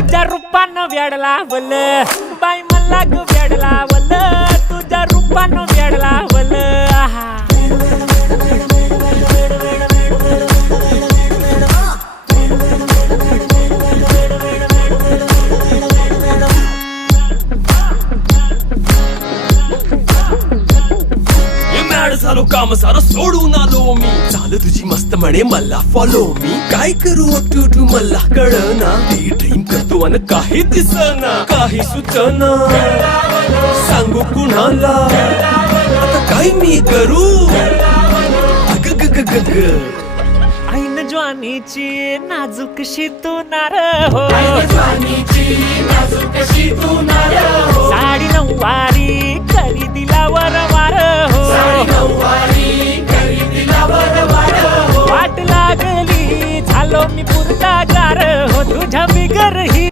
तुझ्या रूपानं वेडला वल बाई मला ग वेडला वल तुझ्या रूपानं वेडला वल आहा झालो काम सारं सोडून आलो मी चाल तुझी मस्त म्हणे मला फॉलो मी काय करू टू मला कळना ती ड्रीम करतो अन काही दिसना काही सुचना सांगू कुणाला आता काय मी करू अग ग ग ग ग ऐन ज्वानीची नाजूकशी तू नार हो साडी नऊवारी करी दिला वरवार हो वाट लागली झालो मी पुरता गार हो तुझ्या बिगर ही